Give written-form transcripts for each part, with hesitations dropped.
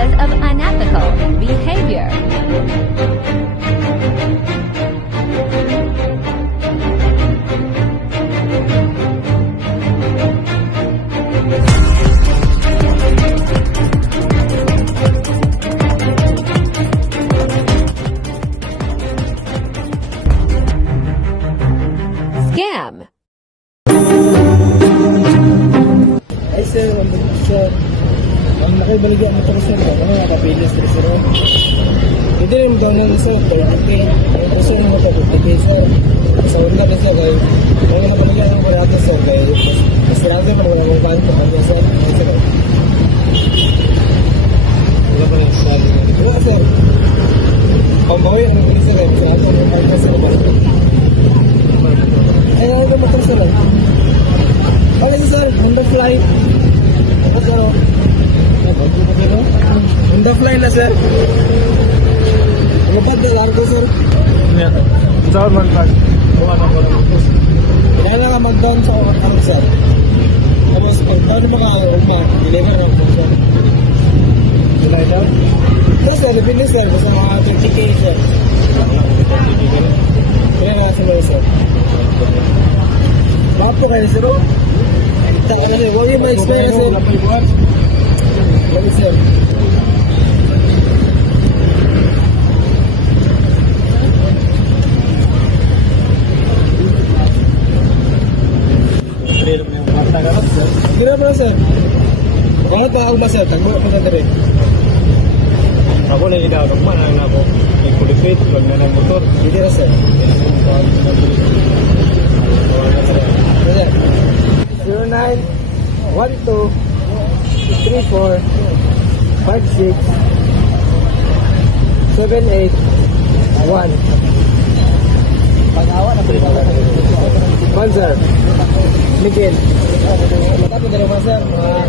areas of unethical behavior. Scam. Ay sir, sir. Ang nakibaligyan mo ito sir, ano nakapilis sir sir? Hindi rin daw na sir, 30K. Ito sir, mo ito 50K sir. Sa una na sir, kaya kaya nabaligyan ng kuryato sir, kaya mas natin pa wala mong banto kanya sir. Ay sir. Wala pa rin sir. Wala sir. Pambawi, ang bilis sir, mas natin mong banto sir. Ay, ano ba motor sir? Okay sir, Honda Fly. Ako sir, Honda Fly na sir. Ano ba na largo sir? Saan man tag? Kailangan nga mag-down sa ano sir. Tapos pag paano mga deliver ng po sir. July daw? Ito sir, nabili sir. Basta mga 20K sir. Kaya nga sa mga sir. Mapo kayo sir o? Taka na sir, huwag yung ma-explain na sir. Huwag sir. Kira ba sir? Bakit ba ako ba sir? Tagbo ako sa tabi. Ako na idaw ng manang ako. May kulipit, wag na ng motor. Hindi na sir. Sir. 09-12-34-56-78-1. Pag-awa na po rin sir. Miguel. Matapos na rin sir. Sir.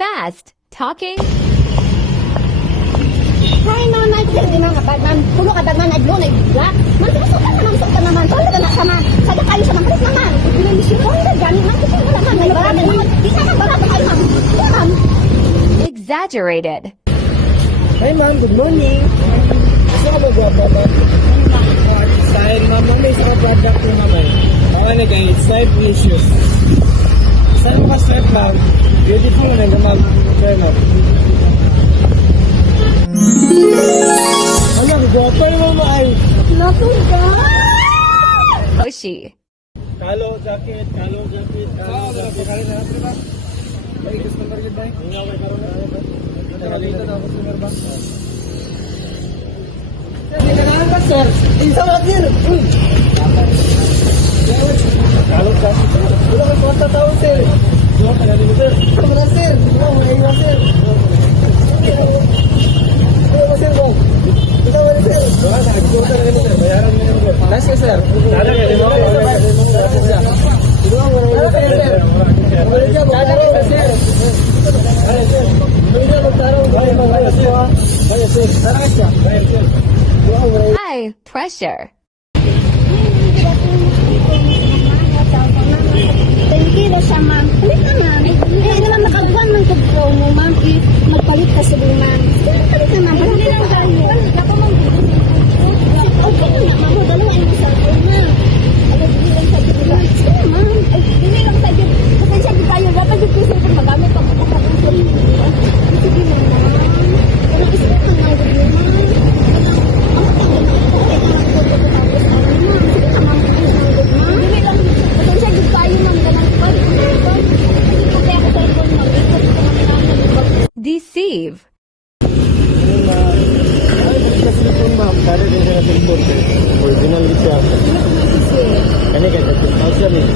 Fast talking. Hay naman na ito di mga kapagman. Pulo kapagman adlo na ibigla. Man suka naman. Tolong na sama. Sada kayo sa mga naman. Binisyo ko na gani man kasi wala man may barang naman. Di sana barang kayo ma'am. Ma'am. Exaggerated. Hi ma'am, good morning. Gusto ka mag-wapa ba? Style ma'am, may isa ka product ko naman. Okay na guys, style issues. Style mo ka style ma'am. Beautiful na ma'am. Fair enough. Ano, guwapa naman mo ay. Natuga. Hoshi. Kalo jacket. Kalo na natin ba? Ay, customer yun ba? Ngaw may karon na. Dito na customer ba? Hindi ka naman ba sir? Isa ba sir? Kalo jacket. Wala ka kwanta tao sir. Wala ka na sir. Wala sir. Wala iwa sir. Wala sir ba? Ikaw wala sir. Wala ka nagkuha na sir. Bayaran mo yung Nice ka sir. Dala ka mo. High pressure. Thank you na siya ma'am. Ulit naman. Eh naman makagawan man kung promo ma'am. If magpalit ka sa ma'am. Magpalit naman. Hindi lang tayo. Ako ma'am. Okay na ma'am. Dalawa yung cellphone ma'am. Hindi lang tayo. Sige ma'am. Hindi lang tayo. Pasensya di tayo. Dapat yung cellphone magamit pag makakabunsan. Sige ma'am. Pero gusto ko ma'am. Good ma'am. 1,000 eh.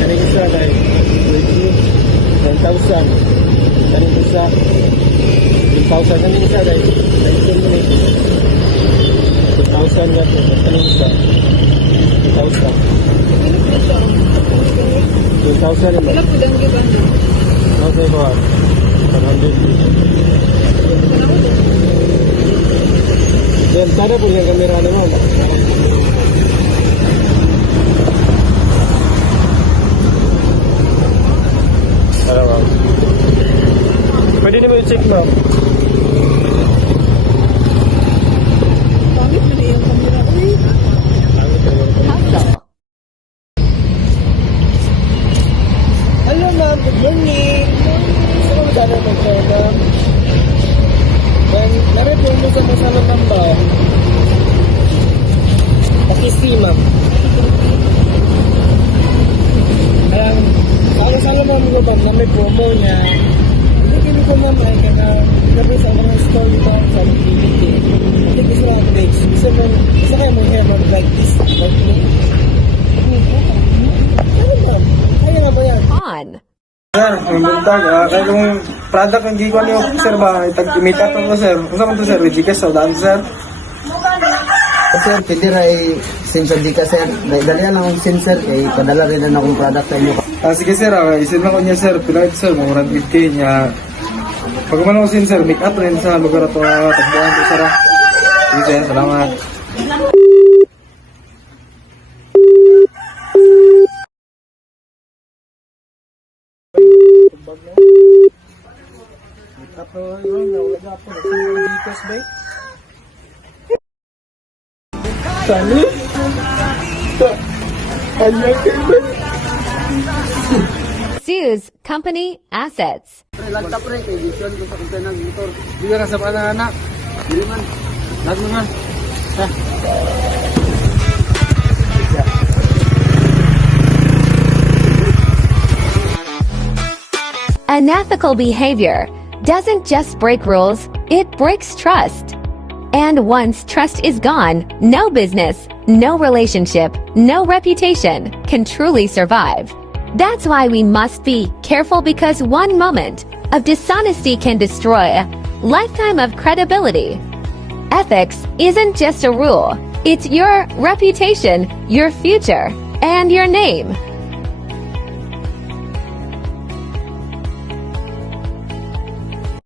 Kaning isa dahil 1,000. Kaning isa 1,000. Kaning isa dahil 19 minutes. 1,000 na ito. Kaning isa 1,000. 2,000 naman. Wala po dang giban. Okay ba? 100. Yan, sana po yung kamera naman. Ano ma'am? Pwede naman i-check ma'am. Pangit na yung kamera. Uy, Hustle. Hello ma'am, good morning. Gusto ko magkano mag-program? Yan, narin po mo sa masalang ma'am ba? Pakisi ma'am. Ayan, salo-salo ma'am ko ma'am na may promo niya. Hindi ko ma'am ay gabi sa mga store dito sa activity. Hindi ko sila updates. Gusto kayo may hair ma'am like this. Like me. Ano ma'am? Kaya nga ba yan? On. Sir, ang buntag, kaya kung product ang gigwan niyo, sir ba, imit up ko sir. Kung saan to sir, Rijikas, so daan sir. Sir, pwede na i-sensor di ka, sir. Dalihan lang ang sensor, kay padala rin na akong product sa inyo. Sige sir, isin lang ko niya sir, pinag sir, mga 150 niya. Pag man ako sin sir, make up rin sa lugar ito, tagbuhan ko sir. Sige sir, salamat. Sani? Sue's company assets. Lagta pre, kay Vision ko sa kumpenang motor. Di ka nasa anak. Dili man. Lag naman. Unethical behavior doesn't just break rules, it breaks trust. And once trust is gone, no business, no relationship, no reputation can truly survive. That's why we must be careful, because one moment of dishonesty can destroy a lifetime of credibility. Ethics isn't just a rule, it's your reputation, your future, and your name.